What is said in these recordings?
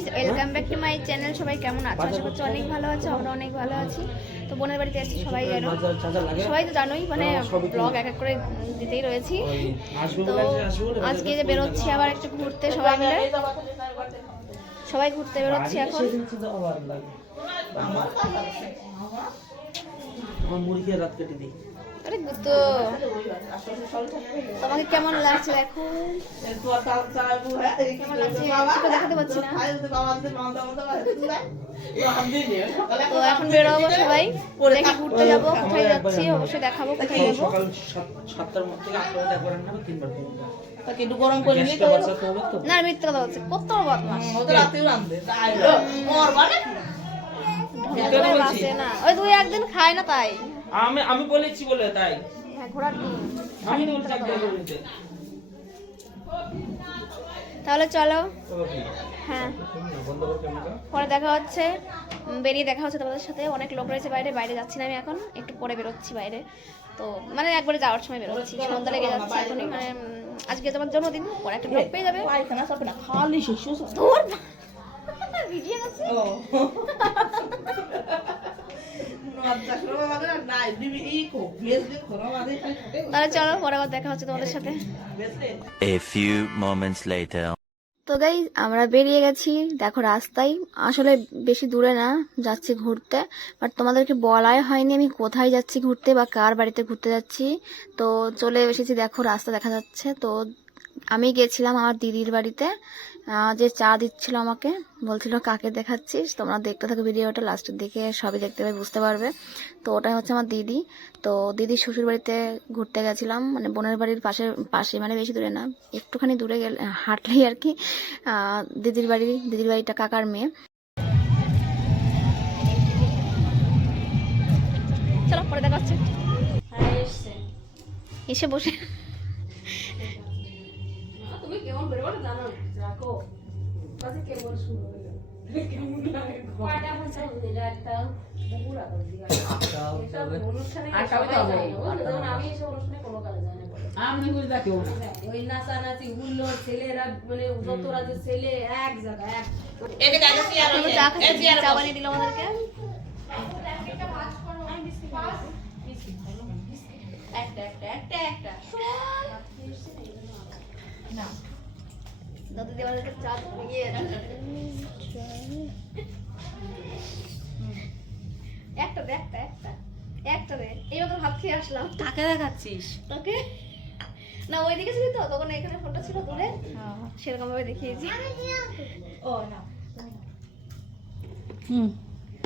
Guys welcome back to my channel সবাই কেমন আছো? আশা করছি অনেক ভালো আছো আমরা অনেক ভালো আছি। তো বোনের বাড়িতে আছি সবাই জানো সবাই তো জানোই মানে ব্লগ এক এক করে দিতেই রয়েছি। তো আজকে যে বেরোচ্ছি আবার একটু ঘুরতে সবাই মিলে। সবাই ঘুরতে বেরোচ্ছি এখন। আমার মুড়ি খেয়ে রাত কেটে দিই। আরে গুতো তোমাকে কেমন লাগছে দেখো? কেমন লাগছে সেটা দেখাতে পারছি না। তো এখন বেরোবো সবাই। দেখি ঘুরতে যাব কোথায় যাচ্ছি অবশ্যই দেখাবো কোথায় যাব। সকাল সাতটার মধ্যে গরম করে নিয়ে। না মিথ্যে কথা বলছে কত বদমাস রাতেও রান্ধবে তাই। মরবা নাকি ঢোকাতে বাসে না। ওই দুই একদিন খায় না তাই। আমি আমি বলেছি বলে তাই। হ্যাঁ আমি তাহলে চলো। হ্যাঁ। পরে দেখা হচ্ছে। বেরিয়ে দেখা হচ্ছে তোমাদের সাথে। অনেক লোক রয়েছে বাইরে। বাইরে যাচ্ছি না আমি এখন। একটু পরে বেরোচ্ছি বাইরে। তো মানে একবারে যাওয়ার সময় বেরোচ্ছি। সন্ধ্যা লেগে যাচ্ছে এখনই। মানে আজকে তোমার জন্মদিন। পরে একটা ব্লগ পেয়ে যাবে। না। খালি ভিডিও আছে তাহলে চলো পরে আবার দেখা হচ্ছে তোমাদের সাথে। A few moments later. তো গাই আমরা বেরিয়ে গেছি। দেখো রাস্তায়। আসলে বেশি দূরে না যাচ্ছি ঘুরতে। বাট তোমাদেরকে বলাই হয়নি আমি কোথায় যাচ্ছি ঘুরতে বা কার বাড়িতে ঘুরতে যাচ্ছি। তো চলে এসেছি দেখো রাস্তা দেখা যাচ্ছে। তো আমি গেছিলাম আমার দিদির বাড়িতে। যে চা দিচ্ছিল আমাকে বলছিল কাকে দেখাচ্ছিস? তোমরা দেখতে থাকো ভিডিওটা লাস্টের দিকে সবই দেখতে পাবে বুঝতে পারবে। তো ওটাই হচ্ছে আমার দিদি। তো দিদি শ্বশুর বাড়িতে ঘুরতে গেছিলাম মানে বোনের বাড়ির পাশে পাশে মানে বেশি দূরে না একটুখানি দূরে গেলে হাঁটলেই আর কি দিদির বাড়ি দিদির বাড়িটা কাকার মেয়ে। চলো পরে দেখা হচ্ছে। এসে বসে। আমি বুঝলা কেউ ওই নাচানাচি হুল্লো ছেলেরা মানে যতরা যে ছেলে এক জায়গায় এক এদিকে আগে চেয়ার আমরা চা খাচ্ছি চা বানিয়ে দিল আমাদেরকে একটা একটা একটা একটা দাদু দিয়ে আমাদেরকে চা ইয়ে একটা দে একটা একটা একটা দে এই মতো ভাত খেয়ে আসলাম। কাকে দেখাচ্ছিস? তোকে? না ওই দিকে ছিলি তো তখন এখানে ফোনটা ছিল দূরে। সেরকম ভাবে দেখিয়েছি। ও না।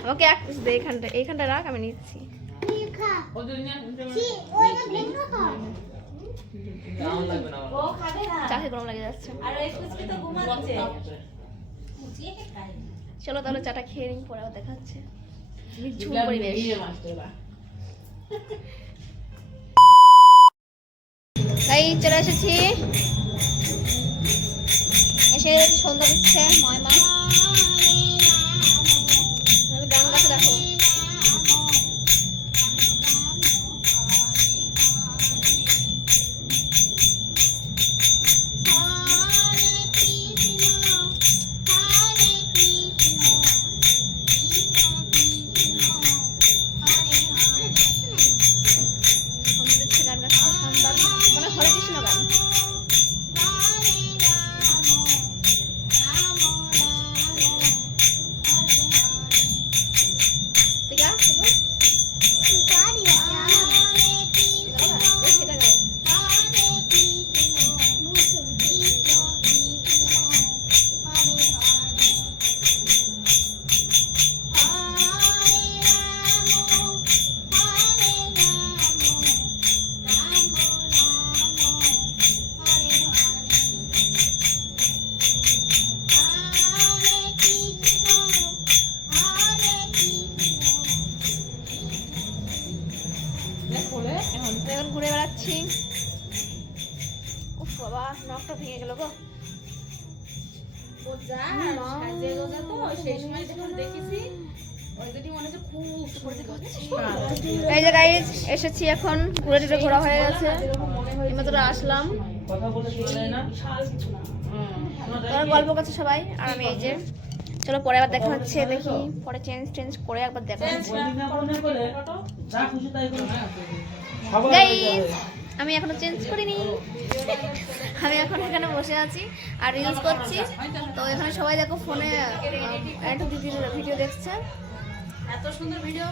আমাকে এক পিস দে এইখানটা এইখানটা রাখ আমি নিচ্ছি। ওদের নিয়ে আমার না আমার। গরম যাচ্ছে। চলো তাহলে চাটা খেয়ে নিই, পরে আবার দেখা হচ্ছে পরিবেশ। তাই চলে এসেছি। এসে সন্ধ্যা দিচ্ছে, ময়মা। দেখাচ্ছে এই যে গাইজ এসেছি এখন ঘুরে টুরে ঘোরা হয়ে গেছে। এইমাত্র আসলাম। তোরা গল্প করছে সবাই আর আমি এই যে। চলো পরে আবার দেখা হচ্ছে দেখি। পরে চেঞ্জ চেঞ্জ করে একবার দেখা হচ্ছে আমি এখনও চেঞ্জ করিনি। আমি এখন এখানে বসে আছি আর রিলস করছি। তো এখানে সবাই দেখো ফোনে একটা দিদির ভিডিও দেখছে। এত সুন্দর ভিডিও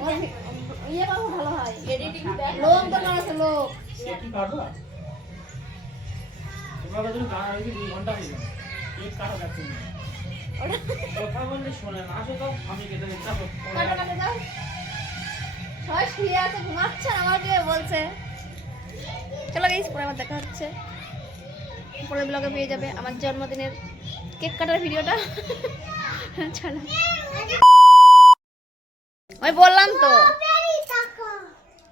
ভি- ইয়ে ভালো হয়। লোক আছে লোক। কথা বললে শোনে না। আসো তো আমি কেটে দিচ্ছি। সবাই শুয়ে আছে ঘুমাচ্ছে আমাকে বলছে। চলো গাইস পরে আমার দেখা হচ্ছে। পরের ব্লগে পেয়ে যাবে আমার জন্মদিনের কেক কাটার ভিডিওটা। চলো। ওই বললাম তো।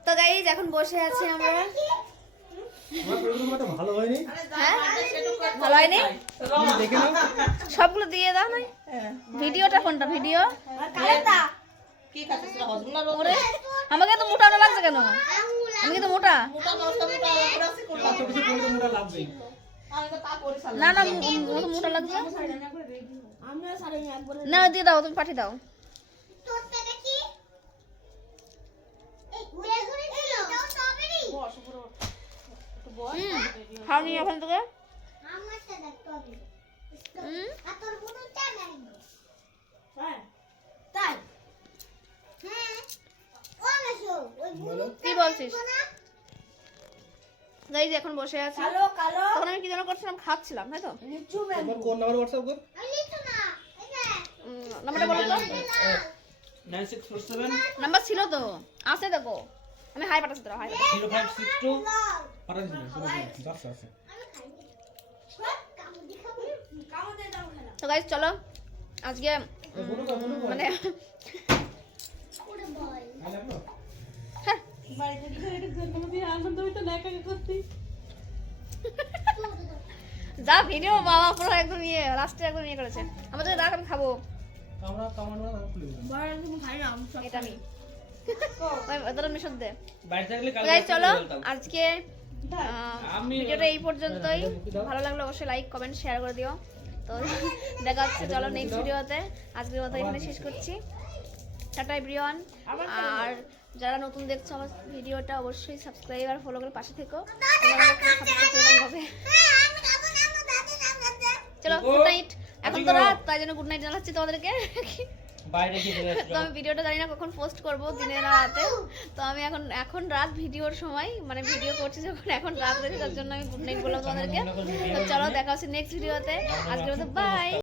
তো গাইজ এখন বসে আছি আমরা। ভালো হয়নি? হ্যাঁ ভালো হয়নি সবগুলো দিয়ে দাও না? ভিডিওটা কোনটা? ভিডিও? কি খাচ্ছিস হজম না ওরে আমাকে তো মোটা লাগছে কেন? আমি কি তো মোটা? মোটা মোটা মোটা সালা না না মোটা লাগছে? না দিয়ে দাও তুমি পাঠিয়ে দাও। খাওনি ওখান থেকে? হুম? বলছিস গাইজ এখন বসে আছি। তখন আমি কি যেন করছিলাম খাচ্ছিলাম তাই তো? তোমার কোন নাম্বার হোয়াটসঅ্যাপ কর? নাম্বারটা বলো তো। নাম্বার ছিল তো। আছে দেখো। আমি হাই পাঠাচ্ছি তোরা hi zero five six two আছে তো গাইজ চলো। আজকে মানে হ্যাঁ, যা ভিডিও বাবা পুরো একদম ইয়ে লাস্টে একদম ইয়ে করেছে। আমাদের রাখ আমি খাব। আমরা কামানো না খুলে দিলাম এটা আমি চলো আজকে ভিডিওটা এই পর্যন্তই। ভালো লাগল অবশ্যই লাইক কমেন্ট শেয়ার করে দিও। তো দেখা হচ্ছে চলো নেক্সট ভিডিওতে আজকের মতো এখানে শেষ করছি। টাটা এভরিওয়ান আর যারা নতুন দেখছ আমার ভিডিওটা অবশ্যই সাবস্ক্রাইব আর ফলো করে পাশে থেকো। হবে। চলো গুড নাইট এখন তো রাত তাই জন্য গুড নাইট জানাচ্ছি তোমাদেরকে। বাইরে তো আমি ভিডিওটা জানি না কখন পোস্ট করব দিনে না রাতে। তো আমি এখন এখন রাত ভিডিওর সময় মানে ভিডিও করছি যখন এখন রাত হয়েছে তার জন্য আমি গুড নাইট বললাম তোমাদেরকে। তো চলো দেখা হচ্ছে নেক্সট ভিডিওতে আজকের মতো বাই